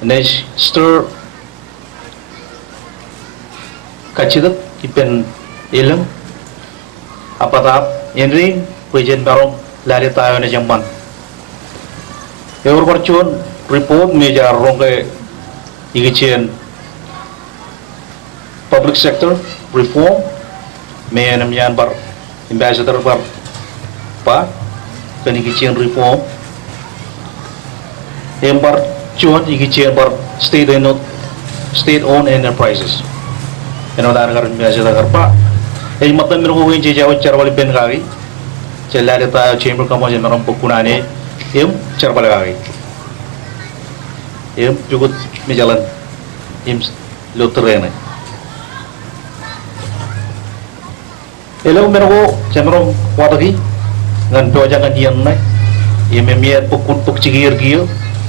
Next, stir kachidak ipen ilam apatap enring pujen barong lari tayo na jamban. Euro percun report meja rongke igichen public sector reform menam yan bar ambassador bar pa kani igichen reform embar cuan igichen bar state owned enterprises. Enodan kar ambassador kar pa ei matam mero ko inje jawo charwali ben gawi cellare ta chamber kamo je maram pokunane em charbal gawi em jugut mi jalan im lotrene elo mero ko chamro wadagi ngan doja ngan diam nai em mier pokun pok cigir gio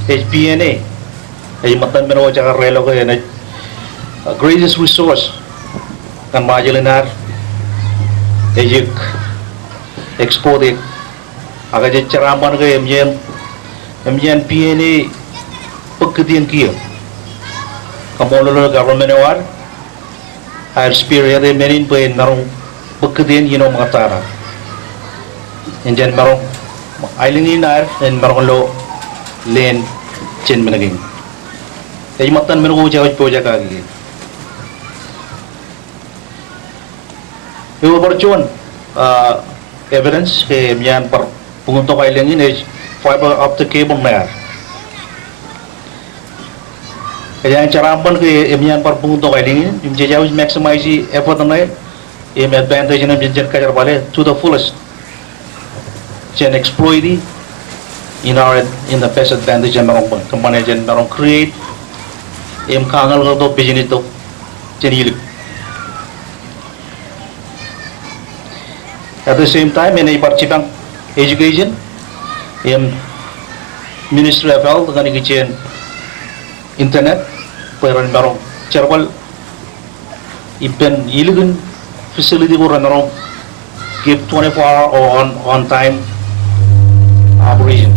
HPNA ei matam mero jakar relo ko ene greatest resource kan majelinar ejik export ek aga je ceraman ke MJN PNA peketian kia kamololo government award higher spirit de menin pen narong peketian hino matara enjan marong ailingin ar en marong lo len chen menaging ei matan meno jawaj poja kagi Ibu percuan evidence ke mian per penguntung ailing ini fiber optic cable mer. Yang cara ampan ke mian per penguntung ailing ini, jumlah jauh maximize effort nai, em advantage yang menjadi kajar balik to the fullest. Jen exploit in the best advantage yang merong kemana jen merong create em kangal kalau business itu jen hidup. At the same time, in a parchipang education, Ministry of Health dengan ikichen internet, peran barong cerbal, ipen iligun facility ko ranarong give 24 hour on time operation.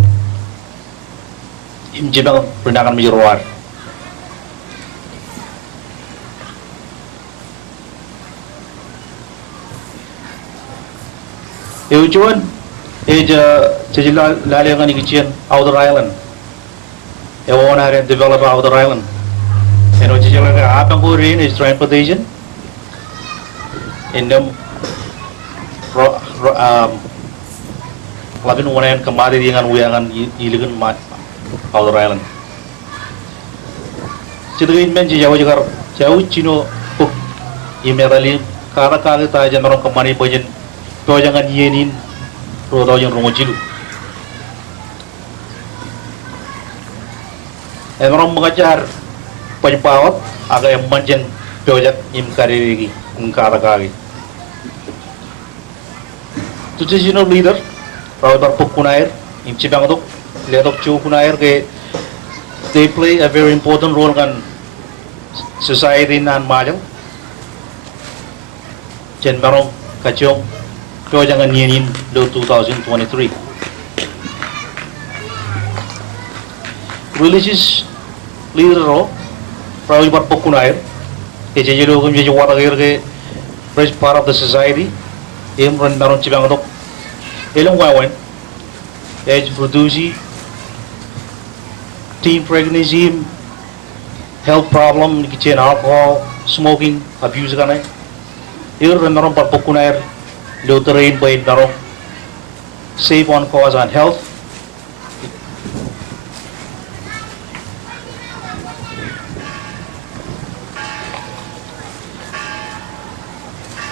Jibang perendakan menjeruar. Ejuan, sejila lali yang ikichen outer island. Ewan hari develop outer island. Eno sejila apa yang kurin is transportation. Indem labin wana yang kembali dengan uyangan iligan mat outer island. Cederain men jauh jagar jauh Cino puk imerali karena kali tajan orang kembali bajen to jangan yenin rodo yang rongojilu orang mengajar penyepawat agak yang manjen dojak im kariri ngkara kali tu sino leader rawat berpukunair im cibang tu letok cukunair ke they play a very important role kan society nan majang jen barong kacung kau jangan nyenin do 2023. Religious leader ro, probably buat pokunair. Jadi lo kami jadi wadah ke part of the society. Em run baron cibang dok. Elong kawan, age produksi, teen pregnancy, health problem, kitchen alcohol, smoking, abuse kan? Ini run baron buat pokunair. Lutheran by Narong save on cause and health.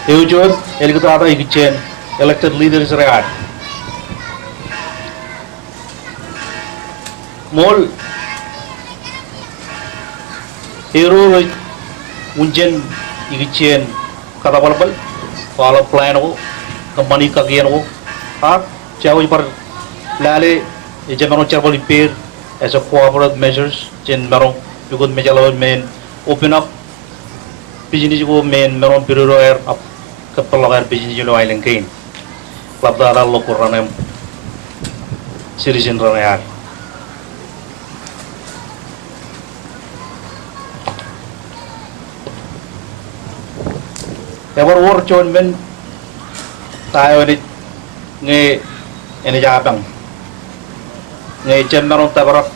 Eujod elikutata ikichen elected leaders rehat. Mol hero unjen ikichen kata balbal kalau plan ko company kagian ko har jauh par lale je marong charbal repair as a cooperative measures jen marong juga menjalawat main open up business ko main marong piruro air up kepelagar business jo island kain labda ada lo kurang citizen ranayar war chon men tayo ni nge ene jabang nge chen marong tabarak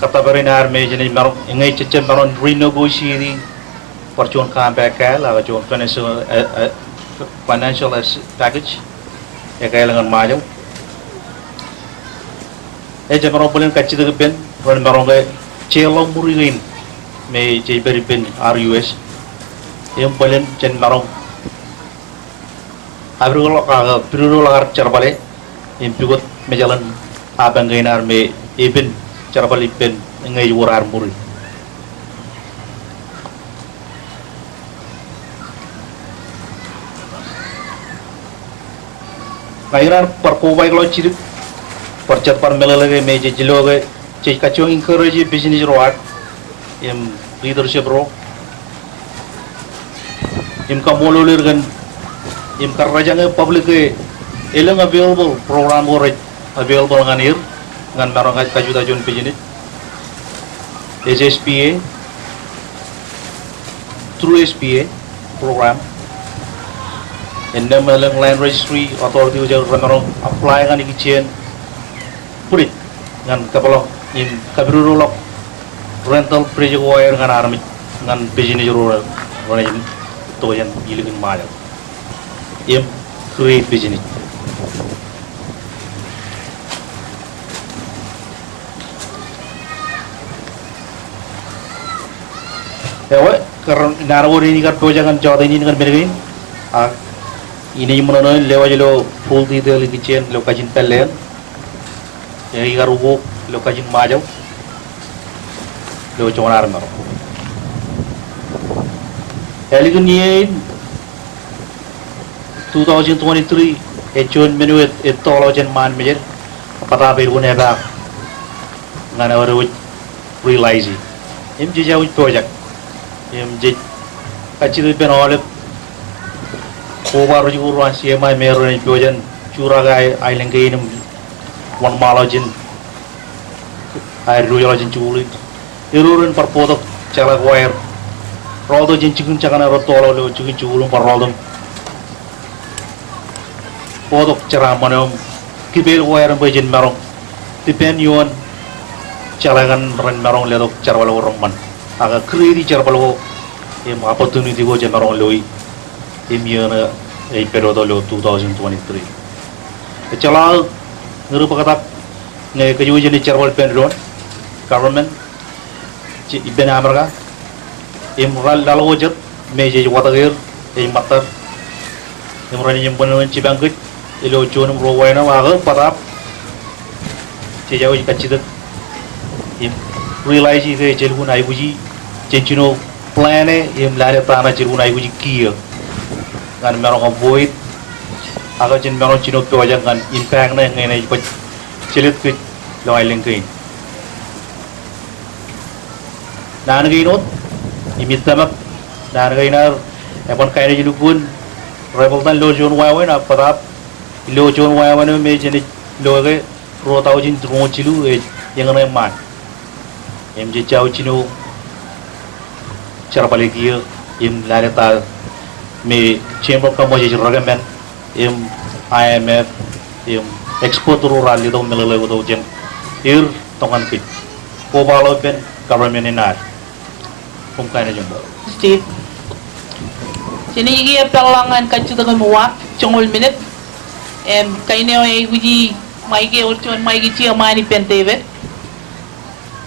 katabarin arme jeni marong nge chen marong renegotiating for chon comeback la chon financial package e kailangan majo e chen marong pulen kachid ben ron marong ge chelo muririn me je beri ben RUS yang pulen chen marong Abdul lagar carbale impigot mejalan abang gainar me ibin carbali ben ngai wurar muri ngairar perkubai kalau cirit percat par melele me jejiloge cai kacung encourage business road im leadership ro im kamololir gan im karajang public elang available program or available nganir ngan marong kajuta jon pijini SPA through SPA program and then malang land registry authority ujar marong apply ngan ikicien purit ngan kapalo im kabirulok rental project wire ngan army ngan pijini jurur ron to yan iligin maja yang create business. Ya, karena narawur ini kan projangan jauh ini kan bergin. Ini mana lewa jelo full detail kitchen lokasi pelen. Yang ikan rugo lokasi majau. Lewa cuma armar. Kali ini 2023 echon menu etologen man mejer pata berun eba ngana waru realize em jija uj project em je kachid ben ole ko baru ju ruan siema mero ni projen curaga ailenga inum one malogin ai royalogin chuli irurun perpodok chala wire rodo jin chigun chakana rotolo lo chigun chulum parrodom podok cara manom kibel wire bejin marong tipen yon calangan ren marong ledok carwalo roman aga kredi carwalo em opportunity go je marong loi em yona ei perodo lo 2023 chala nguru pakatak ne kayu je ni carwal pen ron government ci iben amraga em ral dalo jet meje watagir ei matar em rani em bonon ci bangkit ilo chonum rowaina waga parap jauh kacid im realize ke jelgun ai buji chenchino plan im lare tana jelgun ai buji kia ngan merong avoid aga jen merong chino to aja ngan impact na ngai nai chelit ke lo ai lengkein nan gai not imit tamak nan gai nar epon kai jelukun rebel tan lo jon waina parap lo chon waya wana me jeni lo ge ro tau jin dro chilu yang na man em je chau chinu chara pale gi em la ta me chamber ka mo je rogamen em IMF em export rural li do melele do jen ir tongan pit ko balo ben government inar pum kai na jumbo Steve jeni gi pelangan kacu dengan muak chongol minute kaineo ay guji maigi orchon maigi chia mani pen David.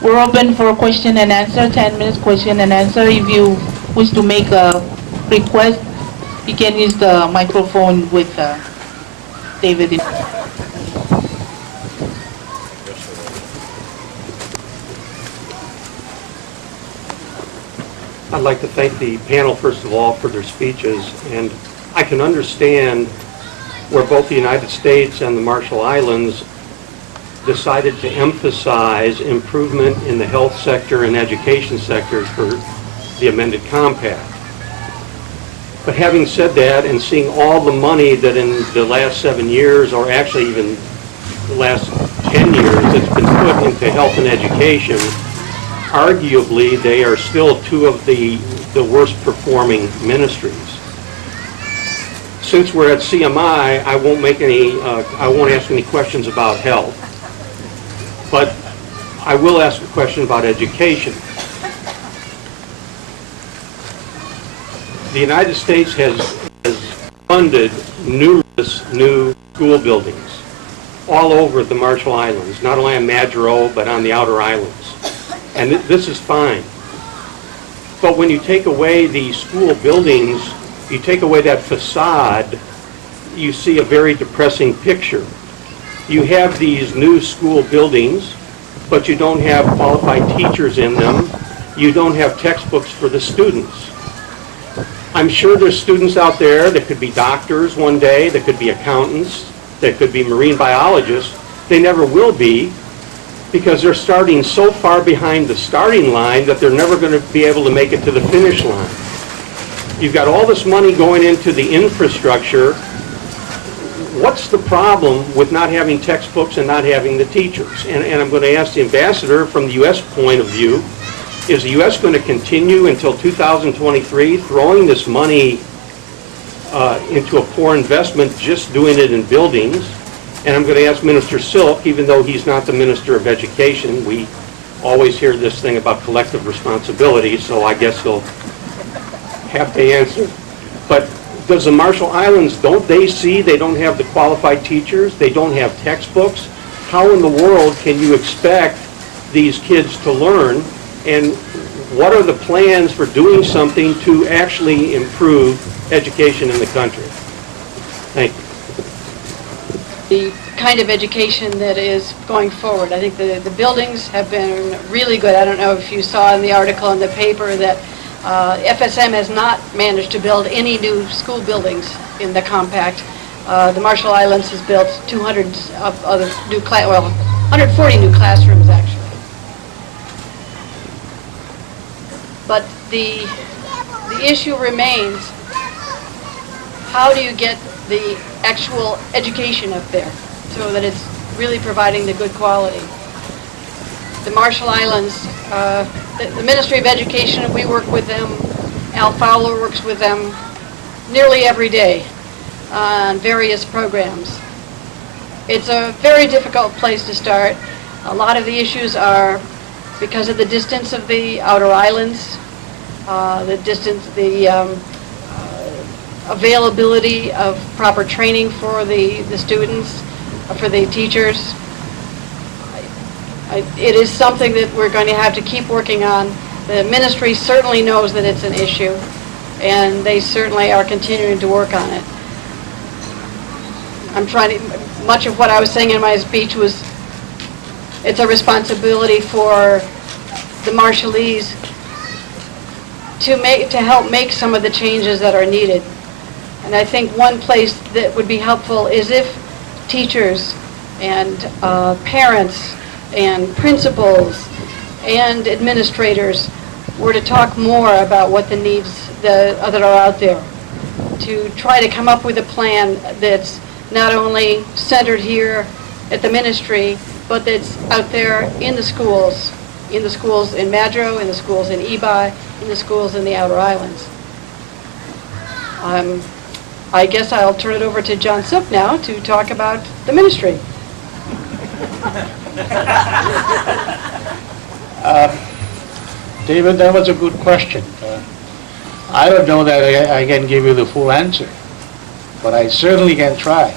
We're open for question and answer, 10 minutes question and answer. If you wish to make a request, you can use the microphone with David. I'd like to thank the panel, first of all, for their speeches, and I can understand where both the United States and the Marshall Islands decided to emphasize improvement in the health sector and education sectors for the amended compact. But having said that, and seeing all the money that in the last 7 years, or actually even the last 10 years, that's been put into health and education, arguably they are still two of the the worst performing ministries. Since we're at CMI, I won't ask any questions about health, but I will ask a question about education. The United States has funded numerous new school buildings all over the Marshall Islands, not only on Madro, but on the outer islands. And this is fine. But when you take away the school buildings, you take away that facade, you see a very depressing picture. You have these new school buildings, but you don't have qualified teachers in them. You don't have textbooks for the students. I'm sure there's students out there that could be doctors one day, that could be accountants, that could be marine biologists. They never will be, because they're starting so far behind the starting line that they're never going to be able to make it to the finish line. You've got all this money going into the infrastructure. What's the problem with not having textbooks and not having the teachers? And I'm going to ask the ambassador, from the U.S. point of view, is the U.S. going to continue until 2023 throwing this money into a poor investment, just doing it in buildings? And I'm going to ask Minister Silk, even though he's not the Minister of Education, we always hear this thing about collective responsibility, so I guess he'll have to answer. But does the Marshall Islands, don't they see they don't have the qualified teachers? They don't have textbooks? How in the world can you expect these kids to learn? And what are the plans for doing something to actually improve education in the country? Thank you. The kind of education that is going forward. I think the buildings have been really good. I don't know if you saw in the article in the paper that FSM has not managed to build any new school buildings in the compact. The Marshall Islands has built 200 of other new 140 new classrooms actually. But the issue remains, how do you get the actual education up there so that it's really providing the good quality? The Marshall Islands, the Ministry of Education, we work with them. Al Fowler works with them nearly every day on various programs. It's a very difficult place to start. A lot of the issues are because of the distance of the outer islands, the availability of proper training for the students, for the teachers. It is something that we're going to have to keep working on. The ministry certainly knows that it's an issue, and they certainly are continuing to work on it. Much of what I was saying in my speech was, it's a responsibility for the Marshallese to help make some of the changes that are needed. And I think one place that would be helpful is if teachers and parents and principals and administrators were to talk more about what the needs that are out there, to try to come up with a plan that's not only centered here at the ministry, but that's out there in the schools in Madro, in the schools in Ebi, in the schools in the outer islands. I guess I'll turn it over to John Silk now to talk about the ministry. David, that was a good question. I don't know that I can give you the full answer, but I certainly can try.